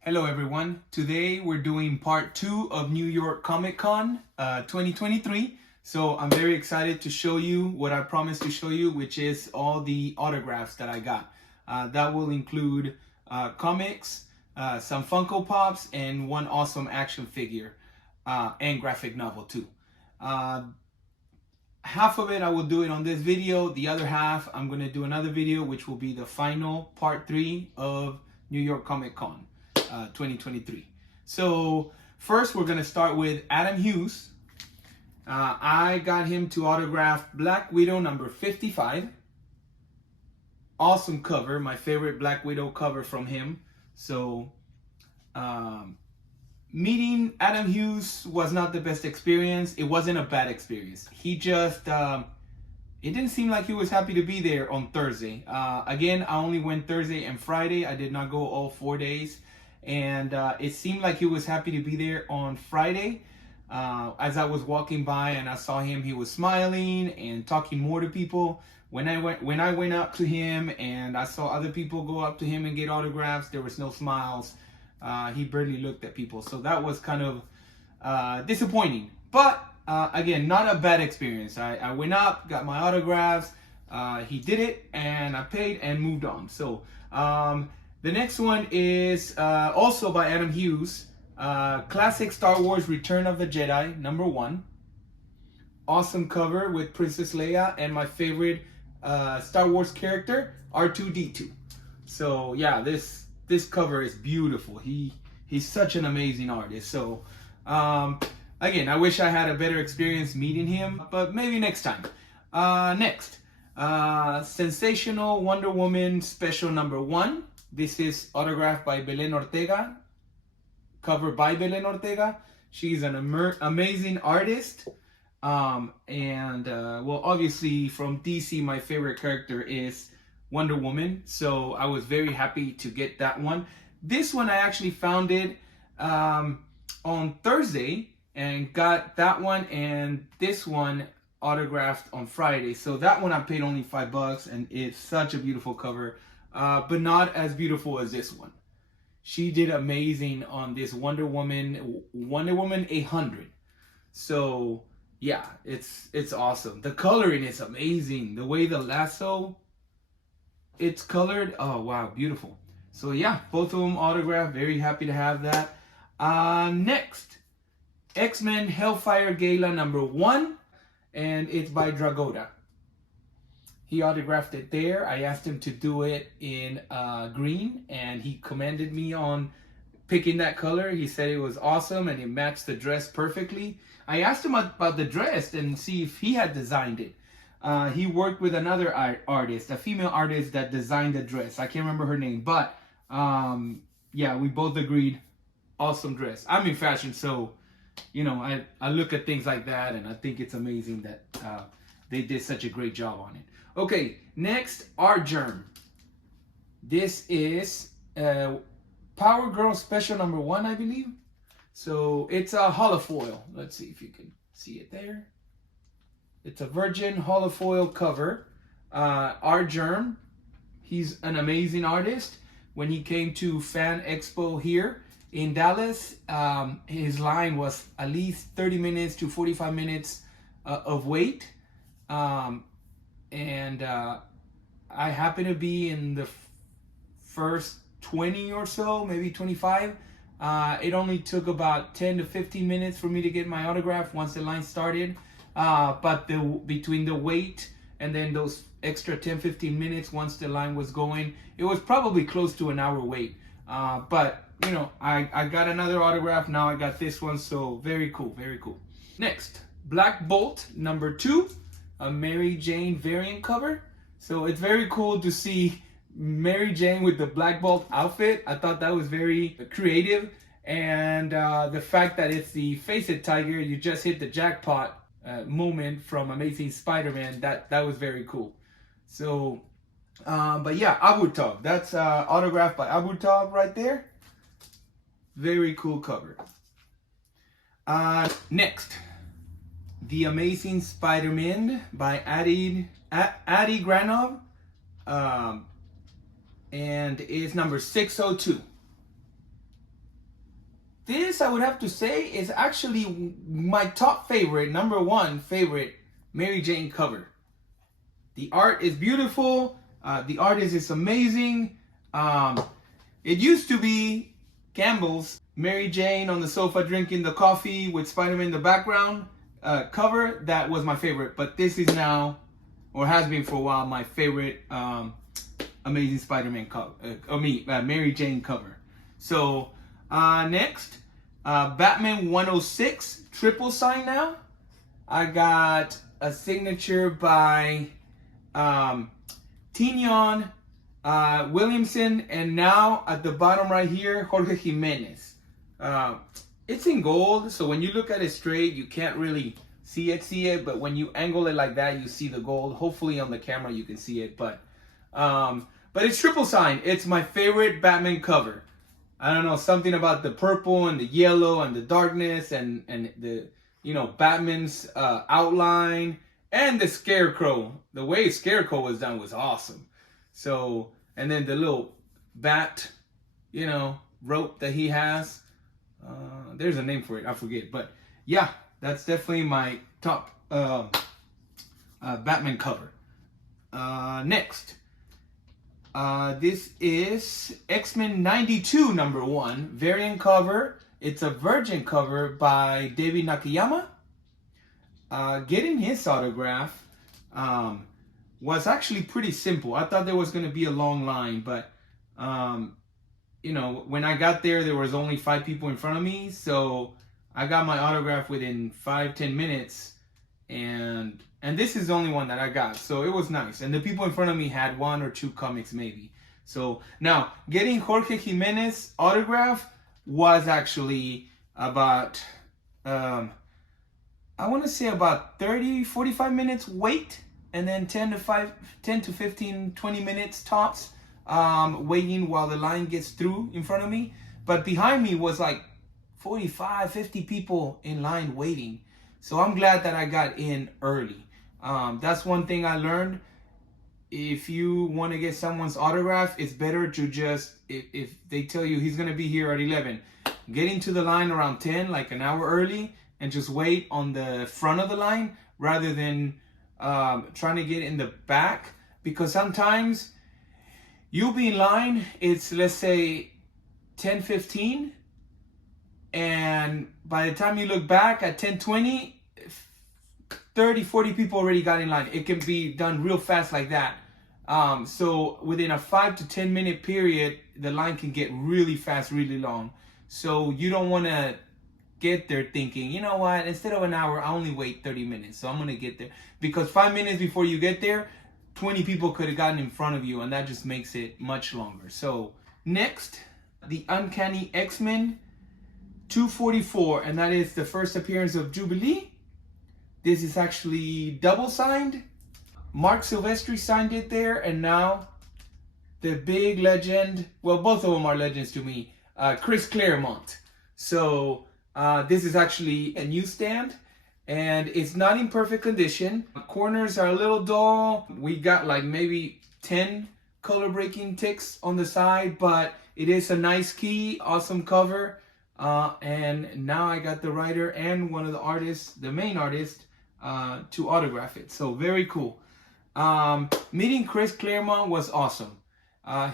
Hello everyone. Today we're doing part 2 of New York Comic Con 2023. So I'm very excited to show you what I promised to show you, which is all the autographs that I got. That will include comics, some Funko Pops, and one awesome action figure and graphic novel too. Half of it I will do it on this video. The other half I'm going to do another video, which will be the final part 3 of New York Comic Con 2023. So first we're going to start with Adam Hughes. I got him to autograph Black Widow number 55. Awesome cover, my favorite Black Widow cover from him. So meeting Adam Hughes was not the best experience. It wasn't a bad experience. He just it didn't seem like he was happy to be there on Thursday. Again, I only went Thursday and Friday. I did not go all 4 days. And it seemed like he was happy to be there on Friday. As I was walking by and I saw him, he was smiling and talking more to people. When I went up to him and I saw other people go up to him and get autographs, there was no smiles. He barely looked at people. So that was kind of disappointing. But again, not a bad experience. I went up, got my autographs. He did it and I paid and moved on. So the next one is also by Adam Hughes. Classic Star Wars Return of the Jedi, number 1. Awesome cover with Princess Leia and my favorite Star Wars character, R2-D2. So yeah, this cover is beautiful. He's such an amazing artist. So again, I wish I had a better experience meeting him, but maybe next time. Next, Sensational Wonder Woman Special number 1. This is autographed by Belen Ortega, cover by Belen Ortega. She's an amazing artist. Well, obviously from DC, my favorite character is Wonder Woman. So I was very happy to get that one. This one, I actually found it on Thursday and got that one and this one autographed on Friday. So that one I paid only $5 and it's such a beautiful cover. But not as beautiful as this one. She did amazing on this Wonder Woman 800. So yeah, it's awesome. The coloring is amazing. The way the lasso it's colored, oh wow, beautiful. So yeah, both of them autographed. Very happy to have that. Next, X-Men Hellfire Gala number 1, and it's by Dragotta. He autographed it there. I asked him to do it in green, and he commended me on picking that color. He said it was awesome, and it matched the dress perfectly. I asked him about the dress and see if he had designed it. He worked with another artist, a female artist that designed the dress. I can't remember her name, but yeah, we both agreed, awesome dress. I'm in fashion, so you know, I look at things like that, and I think it's amazing that they did such a great job on it. Okay, next, Art Germ. This is Power Girl Special number 1, I believe. So it's a holofoil. Let's see if you can see it there. It's a virgin holofoil cover. Art Germ, he's an amazing artist. When he came to Fan Expo here in Dallas, his line was at least 30 minutes to 45 minutes of wait. I happen to be in the first 20 or so, maybe 25. It only took about 10 to 15 minutes for me to get my autograph once the line started. But between the wait and then those extra 10-15 minutes once the line was going, it was probably close to an hour wait. But you know, I got another autograph. Now I got this one, so very cool, very cool. Next, Black Bolt number 2, a Mary Jane variant cover. So it's very cool to see Mary Jane with the Black Bolt outfit. I thought that was very creative, and the fact that it's the Face It Tiger, you just hit the jackpot moment from Amazing Spider-Man. That was very cool. So but yeah, Abu Talib, that's autographed by Abu Talib right there. Very cool cover. Next, The Amazing Spider-Man by Adi Granov. Um, and it's number 602. This, I would have to say, is actually my top favorite, number one favorite Mary Jane cover. The art is beautiful. The artist is amazing. It used to be Campbell's Mary Jane on the sofa drinking the coffee with Spider-Man in the background cover. That was my favorite. But this is now, or has been for a while, my favorite Amazing Spider-Man cover. Mary Jane cover. So next, Batman 106 triple sign now. I got a signature by Tinion Williamson, and now at the bottom right here, Jorge Jimenez. It's in gold, so when you look at it straight, you can't really see it, but when you angle it like that, you see the gold. Hopefully on the camera you can see it, but it's triple sign. It's my favorite Batman cover. I don't know, something about the purple and the yellow and the darkness and the, you know, Batman's outline and the Scarecrow. The way Scarecrow was done was awesome. So, and then the little bat, you know, rope that he has. There's a name for it, I forget. But yeah, that's definitely my top Batman cover. Next. This is X-Men 92 number 1 variant cover. It's a virgin cover by David Nakayama. Getting his autograph was actually pretty simple. I thought there was going to be a long line, but you know, when I got there was only 5 people in front of me, so I got my autograph within 5-10 minutes, and this is the only one that I got, so it was nice. And the people in front of me had 1 or 2 comics maybe. So now getting Jorge Jimenez autograph was actually about I want to say about 30-45 minutes wait, and then 10 to 15, 20 minutes tops waiting while the line gets through in front of me. But behind me was like 45, 50 people in line waiting. So I'm glad that I got in early. That's one thing I learned. If you want to get someone's autograph, it's better to just, if they tell you he's going to be here at 11, get into the line around 10, like an hour early, and just wait on the front of the line rather than trying to get in the back. Because sometimes you'll be in line, it's, let's say, 10:15, and by the time you look back at 10:20, 30, 40 people already got in line. It can be done real fast like that. So within a 5 to 10 minute period, the line can get really fast, really long. So you don't want to get there thinking, you know what, instead of an hour, I only wait 30 minutes. So I'm going to get there. Because 5 minutes before you get there, 20 people could have gotten in front of you, and that just makes it much longer. So next, the Uncanny X-Men 244, and that is the first appearance of Jubilee. This is actually double signed. Mark Silvestri signed it there, and now the big legend, well, both of them are legends to me, Chris Claremont. So this is actually a newsstand, and it's not in perfect condition. Corners are a little dull. We got like maybe 10 color breaking ticks on the side, but it is a nice key, awesome cover. And now I got the writer and one of the artists, the main artist, to autograph it. So very cool. Meeting Chris Claremont was awesome.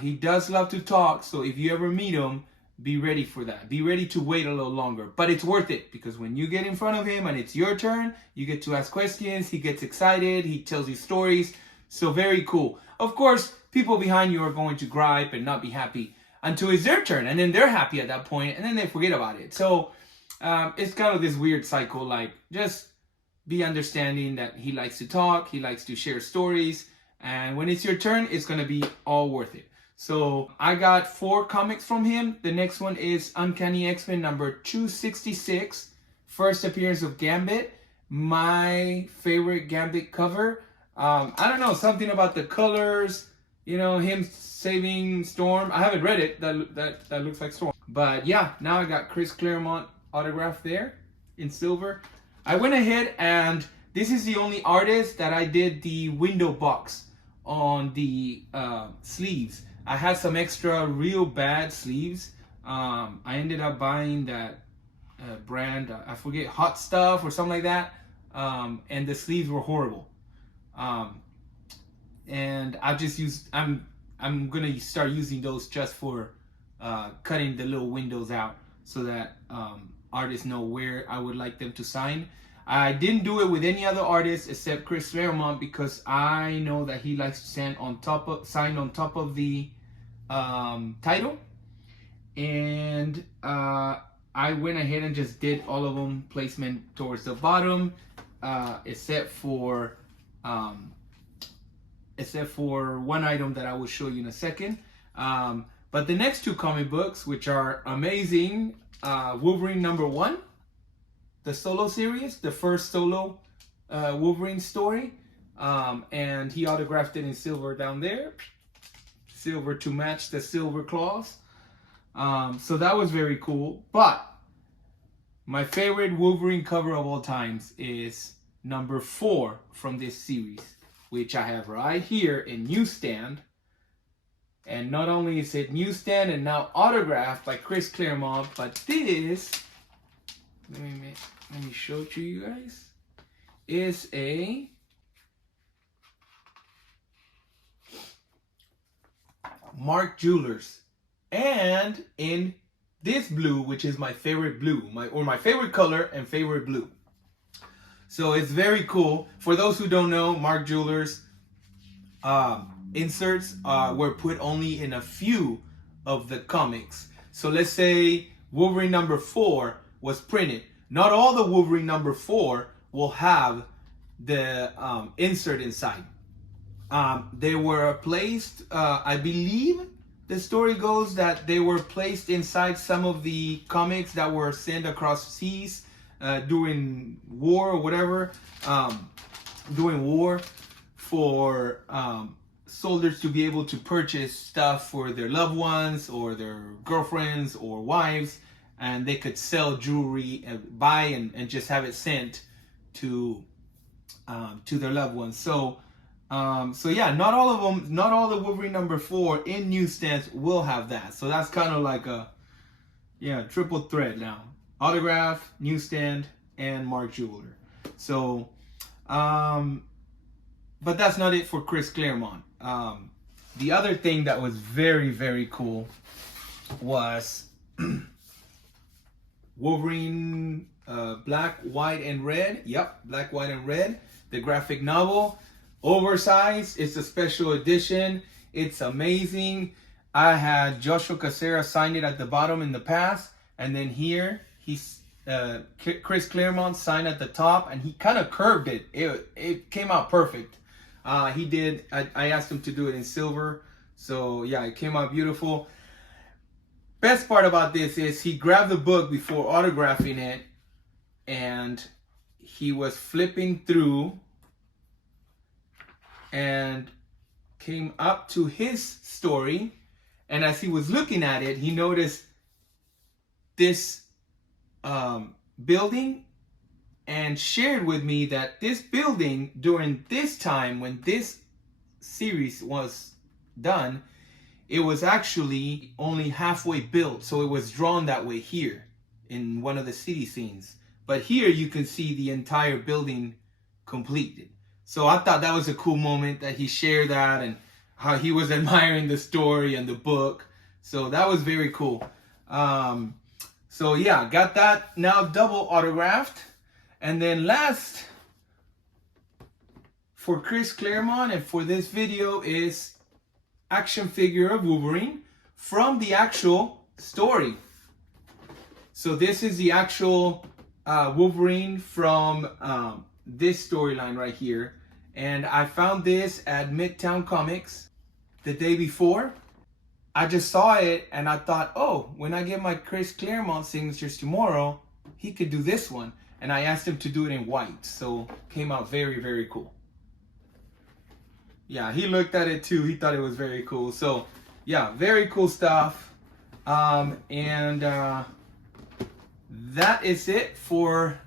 He does love to talk, so if you ever meet him, be ready for that. Be ready to wait a little longer. But it's worth it, because when you get in front of him and it's your turn, you get to ask questions, he gets excited, he tells you stories. So very cool. Of course, people behind you are going to gripe and not be happy until it's their turn, and then they're happy at that point, and then they forget about it. So it's kind of this weird cycle. Like, just be understanding that he likes to talk, he likes to share stories, and when it's your turn, it's going to be all worth it. So I got 4 comics from him. The next one is Uncanny X-Men number 266, first appearance of Gambit. My favorite Gambit cover. I don't know, something about the colors, you know, him saving Storm. I haven't read it. That looks like Storm. But yeah, now I got Chris Claremont autograph there in silver. I went ahead, and this is the only artist that I did the window box on the sleeves. I had some extra real bad sleeves. I ended up buying that brand, I forget, Hot Stuff or something like that, and the sleeves were horrible. And I'm gonna start using those just for cutting the little windows out so that artists know where I would like them to sign. I didn't do it with any other artist except Chris Claremont because I know that he likes to sign on top of the title, and I went ahead and just did all of them placement towards the bottom, except for one item that I will show you in a second. But the next two comic books, which are amazing, Wolverine #1, the solo series, the first solo Wolverine story, and he autographed it in silver down there, silver to match the silver claws. So that was very cool. But my favorite Wolverine cover of all times is #4 from this series, which I have right here in newsstand. And not only is it newsstand and now autographed by Chris Claremont, but this, let me show it to you guys, is a Mark Jewelers, and in this blue, which is my favorite blue, my favorite color and favorite blue. So it's very cool. For those who don't know, Mark Jewelers inserts were put only in a few of the comics. So let's say Wolverine #4 was printed. Not all the Wolverine #4 will have the insert inside. They were placed, I believe the story goes that they were placed inside some of the comics that were sent across seas during war or whatever, during war, for soldiers to be able to purchase stuff for their loved ones or their girlfriends or wives, and they could sell jewelry and buy and just have it sent to their loved ones. So yeah, not all of them, not all the Wolverine #4 in newsstands will have that. So that's kind of like a triple threat now: autograph, newsstand, and Mark Jeweler. So but that's not it for Chris Claremont. The other thing that was very, very cool was Wolverine Black, White, and Red. Yep, Black, White, and Red. The graphic novel. Oversized. It's a special edition. It's amazing. I had Joshua Cassera sign it at the bottom in the past. And then here, Chris Claremont signed at the top. And he kind of curved it. It came out perfect. He did. I asked him to do it in silver. So yeah, it came out beautiful. Best part about this is he grabbed the book before autographing it, and he was flipping through and came up to his story, and as he was looking at it, he noticed this building, and shared with me that this building, during this time when this series was done, it was actually only halfway built. So it was drawn that way here in one of the city scenes. But here you can see the entire building completed. So I thought that was a cool moment that he shared that, and how he was admiring the story and the book. So that was very cool. So yeah, got that now double autographed. And then last for Chris Claremont and for this video is action figure of Wolverine from the actual story. So this is the actual Wolverine from this storyline right here. And I found this at Midtown Comics the day before. I just saw it and I thought, oh, when I get my Chris Claremont signatures tomorrow, he could do this one. And I asked him to do it in white. So came out very, very cool. Yeah, he looked at it too. He thought it was very cool. So yeah, very cool stuff. That is it for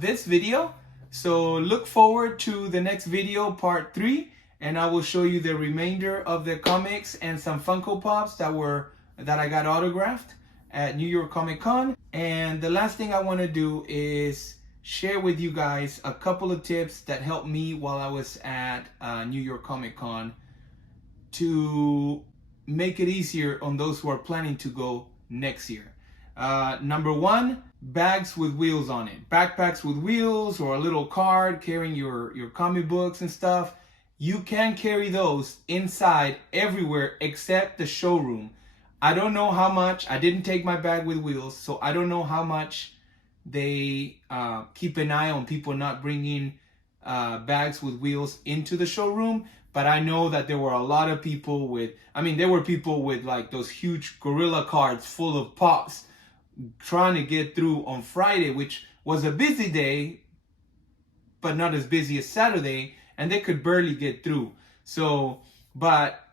this video. So look forward to the next video, part 3. and I will show you the remainder of the comics and some Funko Pops that I got autographed at New York Comic Con. And the last thing I want to do is share with you guys a couple of tips that helped me while I was at New York Comic Con to make it easier on those who are planning to go next year. Number one, bags with wheels on it. Backpacks with wheels, or a little card carrying your comic books and stuff. You can carry those inside everywhere except the showroom. I don't know how much. I didn't take my bag with wheels, so I don't know how much they keep an eye on people not bringing bags with wheels into the showroom. But I know that there were a lot of people with, there were people with like those huge gorilla carts full of pops trying to get through on Friday, which was a busy day, but not as busy as Saturday, and they could barely get through. So, but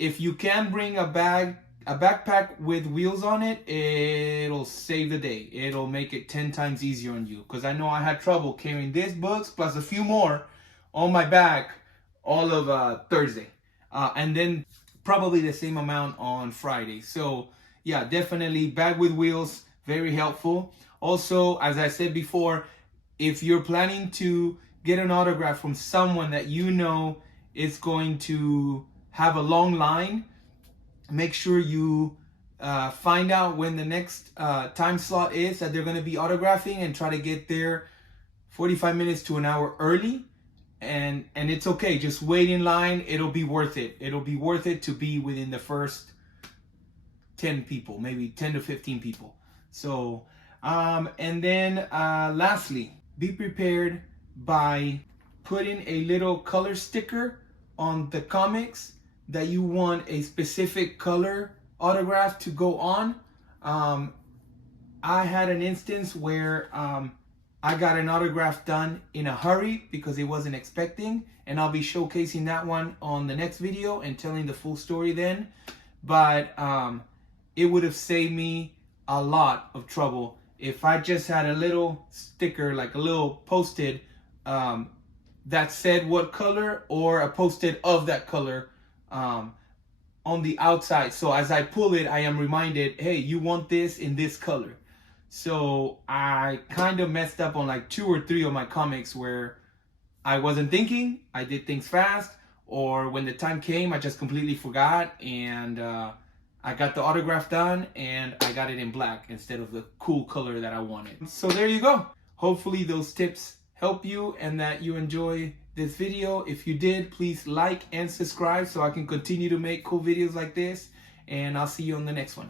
if you can bring a backpack with wheels on it, it'll save the day. It'll make it 10 times easier on you. Because I know I had trouble carrying these books plus a few more on my back all of Thursday. And then probably the same amount on Friday. So yeah, definitely bag with wheels, very helpful. Also, as I said before, if you're planning to get an autograph from someone that you know is going to have a long line, make sure you find out when the next time slot is that they're going to be autographing, and try to get there 45 minutes to an hour early. And it's okay, just wait in line. It'll be worth it. It'll be worth it to be within the first 10 people, maybe 10 to 15 people. So and then lastly, be prepared by putting a little color sticker on the comics that you want a specific color autograph to go on. I had an instance where I got an autograph done in a hurry because it wasn't expecting, and I'll be showcasing that one on the next video and telling the full story then. But it would have saved me a lot of trouble if I just had a little sticker, like a little post-it that said what color, or a post-it of that color on the outside. So as I pull it, I am reminded, hey, you want this in this color. So I kind of messed up on like 2 or 3 of my comics where I wasn't thinking, I did things fast, or when the time came, I just completely forgot, and I got the autograph done and I got it in black instead of the cool color that I wanted. So there you go. Hopefully those tips help you and that you enjoy this video. If you did, please like and subscribe so I can continue to make cool videos like this, and I'll see you on the next one.